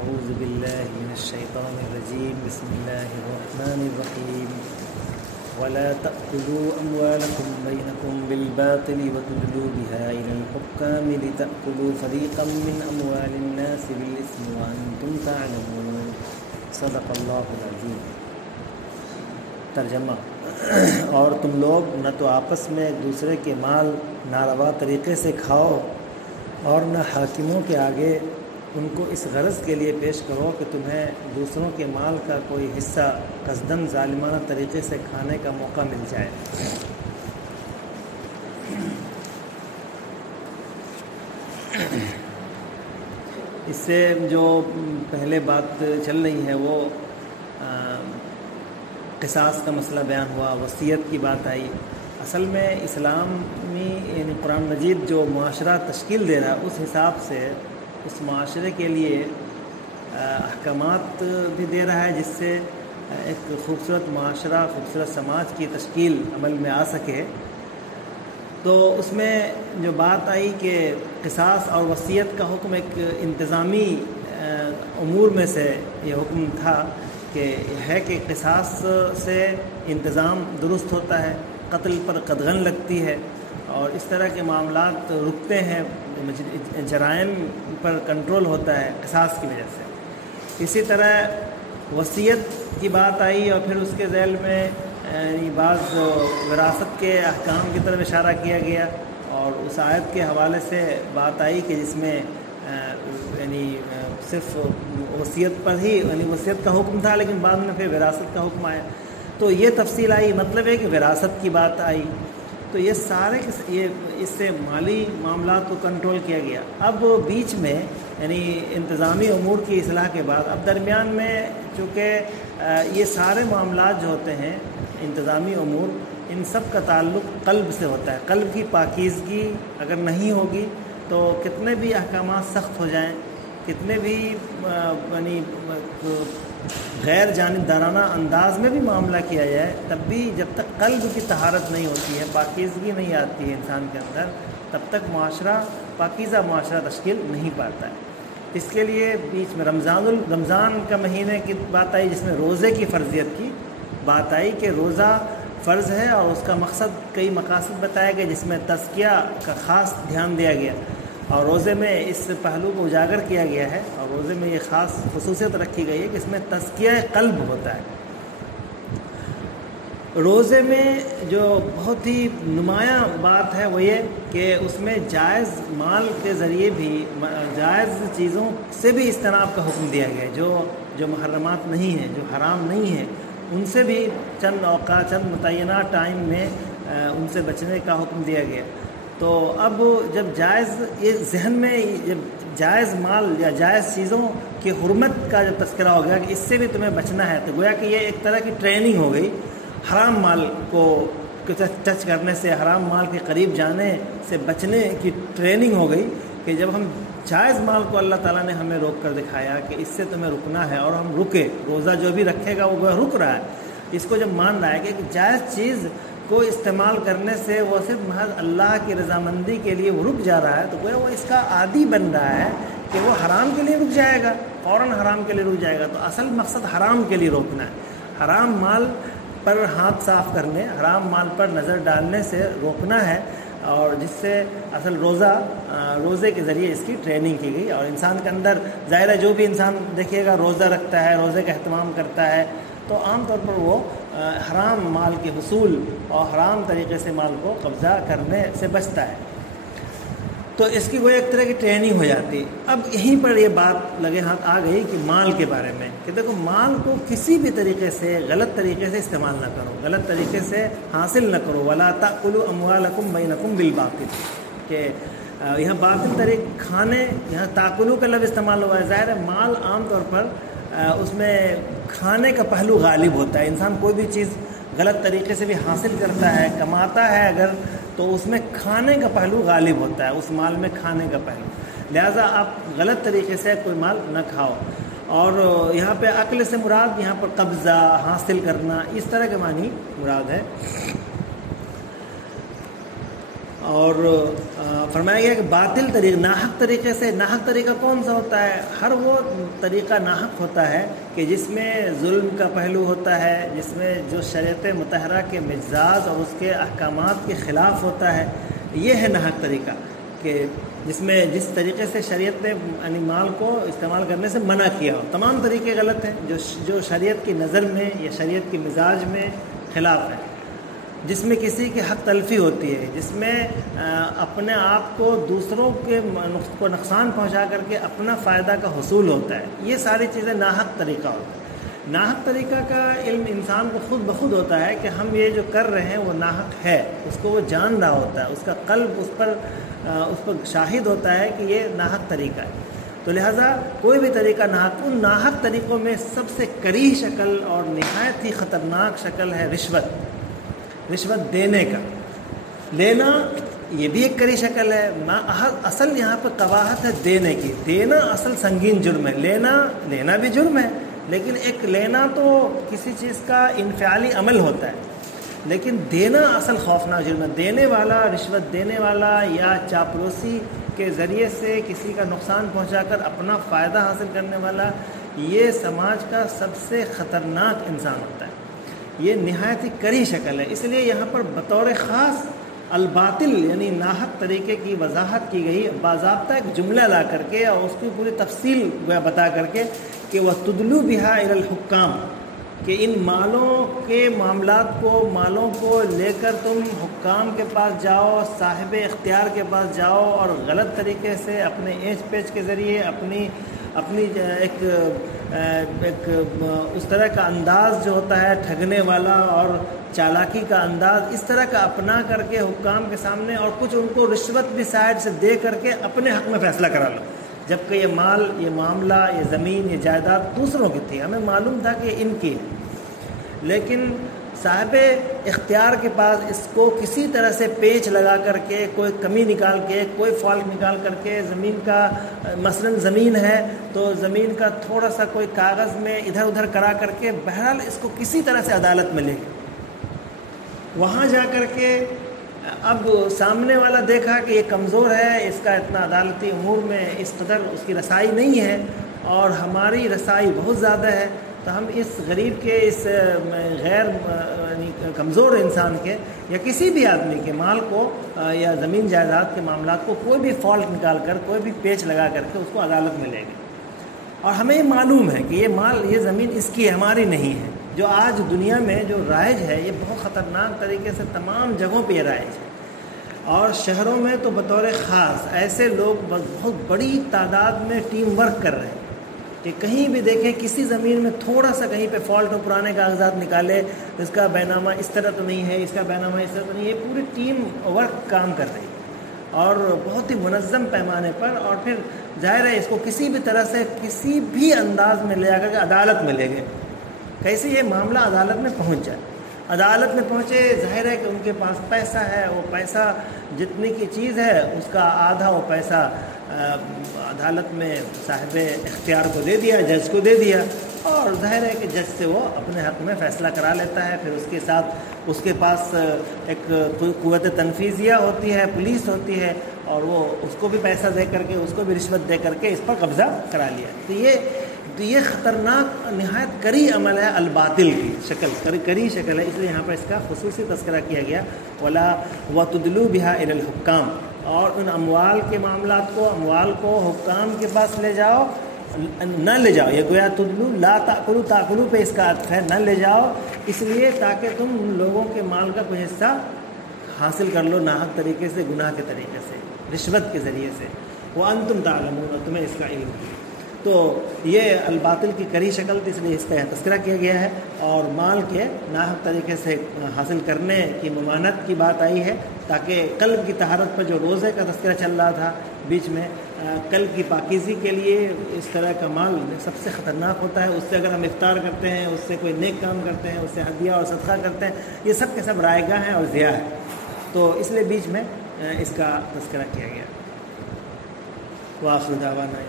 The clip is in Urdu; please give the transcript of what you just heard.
أعوذ بالله من الشيطان الرجيم بسم الله الرحمن الرحيم ولا تأكلوا أموالكم بينكم بالباطل وتدلوا بها إلى الحكام لتأكلوا فريقا من أموال الناس بالإثم وأنتم تعلمون صدق الله العظيم۔ ترجمہ: اور تم لوگ نہ تو آپس میں ایک دوسرے کے مال ناروا طریقے سے کھاؤ اور نہ حاکموں کے آگے ان کو اس غرض کے لیے پیش کرو کہ تمہیں دوسروں کے مال کا کوئی حصہ قصداً ظالمانہ طریقے سے کھانے کا موقع مل جائے۔ اس سے جو پہلے بات چل رہی ہے وہ قصاص کا مسئلہ بیان ہوا، وصیت کی بات آئی۔ اصل میں اسلامی یعنی قرآن مجید جو معاشرہ تشکیل دے رہا ہے اس حساب سے اس معاشرے کے لیے احکامات بھی دے رہا ہے جس سے ایک خوبصورت معاشرہ، خوبصورت سماج کی تشکیل عمل میں آ سکے۔ تو اس میں جو بات آئی کہ قصاص اور وصیت کا حکم ایک انتظامی امور میں سے یہ حکم تھا کہ قصاص سے انتظام درست ہوتا ہے، قتل پر قدغن لگتی ہے اور اس طرح کے معاملات رکتے ہیں، جرائم پر کنٹرول ہوتا ہے قصاص کی وجہ سے۔ اسی طرح وصیت کی بات آئی اور پھر اس کے ذیل میں بعض وراثت کے احکام کی طرف اشارہ کیا گیا اور اس آیت کے حوالے سے بات آئی کہ جس میں یعنی صرف وصیت پر ہی یعنی وصیت کا حکم تھا لیکن بعد میں پھر وراثت کا حکم آیا، تو یہ تفصیل آئی۔ مطلب ہے کہ وراثت کی بات آئی، تو یہ سارے اس سے مالی معاملات کو کنٹرول کیا گیا۔ اب بیچ میں یعنی انتظامی امور کی اصلاح کے بعد اب درمیان میں چونکہ یہ سارے معاملات جو ہوتے ہیں انتظامی امور، ان سب کا تعلق قلب سے ہوتا ہے۔ قلب کی پاکیزگی اگر نہیں ہوگی تو کتنے بھی احکامات سخت ہو جائیں، کتنے بھی یعنی غیر جانبدارانہ انداز میں بھی معاملہ کیا جائے، تب بھی جب تک قلب کی طہارت نہیں ہوتی ہے، پاکیزگی نہیں آتی ہے انسان کے اندر، تب تک معاشرہ پاکیزہ معاشرہ تشکیل نہیں پاتا ہے۔ اس کے لیے بیچ میں رمضان کا مہینے کی بات آئی جس میں روزے کی فرضیت کی بات آئی کہ روزہ فرض ہے اور اس کا مقصد کئی مقاصد بتایا گئے جس میں تزکیہ کا خاص دھیان دیا گیا اور روزے میں اس پہلو کو اجاگر کیا گیا ہے اور روزے میں یہ خاص خصوصیت رکھی گئی ہے کہ اس میں تزکیہ قلب ہوتا ہے۔ روزے میں جو بہت ہی نمایاں بات ہے وہ یہ کہ اس میں جائز مال کے ذریعے بھی جائز چیزوں سے بھی اجتناب کا حکم دیا گیا ہے، جو محرمات نہیں ہیں، جو حرام نہیں ہیں، ان سے بھی چند اوقات، چند متعینہ ٹائم میں ان سے بچنے کا حکم دیا گیا۔ تو اب جب جائز یہ ذہن میں جب جائز مال یا جائز چیزوں کی حرمت کا جب تذکرہ ہو گیا کہ اس سے بھی تمہیں بچنا ہے، تو گویا کہ یہ ایک طرح کی ٹریننگ ہو گئی، حرام مال کو ٹچ کرنے سے، حرام مال کے قریب جانے سے بچنے کی ٹریننگ ہو گئی کہ جب ہم جائز مال کو اللہ تعالیٰ نے ہمیں روک کر دکھایا کہ اس سے تمہیں رکنا ہے اور ہم رکے، روزہ جو بھی رکھے گا وہ رک رہا ہے، اس کو جب مان رہا ہے کہ جائز چیز کو استعمال کرنے سے وہ صرف محض اللہ کی رضامندی کے لیے وہ رک جا رہا ہے، تو وہ اس کا عادی بن رہا ہے کہ وہ حرام کے لیے رک جائے گا، فوراً حرام کے لیے رک جائے گا۔ تو اصل مقصد حرام کے لیے روکنا ہے، حرام مال پر ہاتھ صاف کرنے، حرام مال پر نظر ڈالنے سے روکنا ہے، اور جس سے اصل روزے کے ذریعے اس کی ٹریننگ کی گئی۔ اور انسان کے اندر ظاہر ہے جو بھی انسان دیکھیے گا روزہ رکھتا ہے، روزے کا اہتمام کرتا ہے، تو عام طور پر وہ حرام مال کے حصول اور حرام طریقے سے مال کو قبضہ کرنے سے بچتا ہے، تو اس کی وہ ایک طرح کی ٹریننگ ہو جاتی۔ اب یہیں پر یہ بات لگے ہاتھ آ گئی کہ مال کے بارے میں کہ دیکھو مال کو کسی بھی طریقے سے غلط طریقے سے استعمال نہ کرو، غلط طریقے سے حاصل نہ کرو، ولا تأکلوا اموالکم بینکم بالباطل، کہ یہاں باطل طریق کھانے، یہاں تاکلو کا لفظ استعمال ہوا ہے۔ ظاہر ہے مال عام طور پر اس میں کھانے کا پہلو غالب ہوتا ہے، انسان کوئی بھی چیز غلط طریقے سے بھی حاصل کرتا ہے، کماتا ہے اگر، تو اس میں کھانے کا پہلو غالب ہوتا ہے، اس مال میں کھانے کا پہلو، لہٰذا آپ غلط طریقے سے کوئی مال نہ کھاؤ۔ اور یہاں پہ عقل سے مراد یہاں پر قبضہ حاصل کرنا، اس طرح کے معنی مراد ہے۔ اور فرمایا گیا کہ باطل طریقہ ناحق طریقے سے، ناحق طریقہ کون سا ہوتا ہے؟ ہر وہ طریقہ ناحق ہوتا ہے کہ جس میں ظلم کا پہلو ہوتا ہے، جس میں جو شریعت مطہرہ کے مجاز اور اس کے احکامات کے خلاف ہوتا ہے، یہ ہے ناحق طریقہ، کہ جس طریقے سے شریعت نے یعنی مال کو استعمال کرنے سے منع کیا ہو۔ تمام طریقے غلط ہیں جو شریعت کی نظر میں یا شریعت کی مزاج میں خلاف ہے، جس میں کسی کی حق تلفی ہوتی ہے، جس میں اپنے آپ کو دوسروں کے کو نقصان پہنچا کر کے اپنا فائدہ کا حصول ہوتا ہے، یہ ساری چیزیں ناحق طریقہ ہوتا ہے۔ ناحق طریقہ کا علم انسان کو خود بخود ہوتا ہے کہ ہم یہ جو کر رہے ہیں وہ ناحق ہے، اس کو وہ جان رہا ہوتا ہے، اس کا قلب اس پر شاہد ہوتا ہے کہ یہ ناحق طریقہ ہے۔ تو لہٰذا کوئی بھی طریقہ ناحق، ان ناحق طریقوں میں سب سے کریہ شکل اور نہایت ہی خطرناک شکل ہے رشوت دینے کا۔ لینا یہ بھی ایک کری شکل ہے، اصل یہاں پہ قباحت ہے دینے کی، دینا اصل سنگین جرم ہے، لینا بھی جرم ہے، لیکن ایک لینا تو کسی چیز کا انفعالی عمل ہوتا ہے، لیکن دینا اصل خوفناک جرم ہے۔ دینے والا، رشوت دینے والا یا چاپلوسی کے ذریعے سے کسی کا نقصان پہنچا کر اپنا فائدہ حاصل کرنے والا، یہ سماج کا سب سے خطرناک انسان ہوتا ہے، یہ نہایت ہی کری شکل ہے۔ اس لیے یہاں پر بطور خاص الباطل یعنی ناحق طریقے کی وضاحت کی گئی، باضابطہ ایک جملہ لا کر کے اور اس کی پوری تفصیل بتا کر کے کہ وہ تدلو بہا الی الحکام، کہ ان مالوں کو لے کر تم حکام کے پاس جاؤ، صاحب اختیار کے پاس جاؤ، اور غلط طریقے سے اپنے اینچ پیچ کے ذریعے اپنی ایک اس طرح کا انداز جو ہوتا ہے ٹھگنے والا اور چالاکی کا انداز، اس طرح کا اپنا کر کے حکام کے سامنے اور کچھ ان کو رشوت بھی سائڈ سے دے کر کے اپنے حق میں فیصلہ کرا لو، جبکہ یہ مال، یہ معاملہ، یہ زمین، یہ جائیداد دوسروں کی تھی، ہمیں معلوم تھا کہ ان کی ہے، لیکن صاحب اختیار کے پاس اس کو کسی طرح سے پیچ لگا کر کے، کوئی کمی نکال کے، کوئی فالٹ نکال کر کے، زمین کا مثلا زمین ہے تو زمین کا تھوڑا سا کوئی کاغذ میں ادھر ادھر کرا کر کے بہرحال اس کو کسی طرح سے عدالت ملے گی۔ وہاں جا کر کے اب سامنے والا دیکھا کہ یہ کمزور ہے، اس کا اتنا عدالتی امور میں اس قدر اس کی رسائی نہیں ہے اور ہماری رسائی بہت زیادہ ہے، تو ہم اس غریب کے، اس غیر کمزور انسان کے یا کسی بھی آدمی کے مال کو یا زمین جائیداد کے معاملات کو کوئی بھی فالٹ نکال کر، کوئی بھی پیچ لگا کر کے اس کو عدالت میں لے گئے، اور ہمیں یہ معلوم ہے کہ یہ مال، یہ زمین اس کی ہے، ہماری نہیں ہے۔ جو آج دنیا میں جو رائج ہے یہ بہت خطرناک طریقے سے تمام جگہوں پہ یہ رائج ہے، اور شہروں میں تو بطور خاص ایسے لوگ بہت بڑی تعداد میں ٹیم ورک کر رہے ہیں کہ کہیں بھی دیکھیں کسی زمین میں تھوڑا سا کہیں پہ فالٹ ہو، پرانے کاغذات نکالے، اس کا بینامہ اس طرح تو نہیں ہے، اس کا بینامہ اس طرح تو نہیں ہے، پوری ٹیم ورک کام کر رہی ہے اور بہت ہی منظم پیمانے پر، اور پھر ظاہر ہے اس کو کسی بھی طرح سے کسی بھی انداز میں لے جا کر کے عدالت میں لے گئے، کیسے یہ معاملہ عدالت میں پہنچ جائے۔ عدالت میں پہنچے، ظاہر ہے کہ ان کے پاس پیسہ ہے، وہ پیسہ جتنی کی چیز ہے اس کا آدھا وہ پیسہ عدالت میں صاحب اختیار کو دے دیا، جج کو دے دیا، اور ظاہر ہے کہ جج سے وہ اپنے حق میں فیصلہ کرا لیتا ہے۔ پھر اس کے ساتھ اس کے پاس ایک قوت تنفیذیہ ہوتی ہے، پولیس ہوتی ہے، اور وہ اس کو بھی پیسہ دے کر کے، اس کو بھی رشوت دے کر کے اس پر قبضہ کرا لیا۔ تو یہ خطرناک نہایت کری عمل ہے، الباطل کی شکل، کری شکل ہے، اس لیے یہاں پر اس کا خصوصی تذکرہ کیا گیا، ولا وتدلو بہا الی الحکام، اور ان اموال کے معاملات کو، اموال کو حکام کے پاس لے جاؤ، نہ لے جاؤ، یہ گویا تدلو لا تاکلو، تاکلو پہ اس کا عطف ہے، نہ لے جاؤ، اس لیے تاکہ تم لوگوں کے مال کا کوئی حصہ حاصل کر لو ناحق طریقے سے، گناہ کے طریقے سے، رشوت کے ذریعے سے، وانتم تعلمون، تمہیں اس کا علم ہے۔ تو یہ الباطل کی کری شکل تھی، اس لیے اس کا تذکرہ کیا گیا ہے، اور مال کے ناحق طریقے سے حاصل کرنے کی ممانعت کی بات آئی ہے، تاکہ قلب کی طہارت پر جو روزے کا تذکرہ چل رہا تھا بیچ میں، قلب کی پاکیزی کے لیے اس طرح کا مال سب سے خطرناک ہوتا ہے، اس سے اگر ہم افطار کرتے ہیں، اس سے کوئی نیک کام کرتے ہیں، اس سے ہدیہ اور صدقہ کرتے ہیں، یہ سب کے سب رائے گاہ ہیں اور ضیاء ہے، تو اس لیے بیچ میں اس کا تذکرہ کیا گیا۔ وآخر دعوانا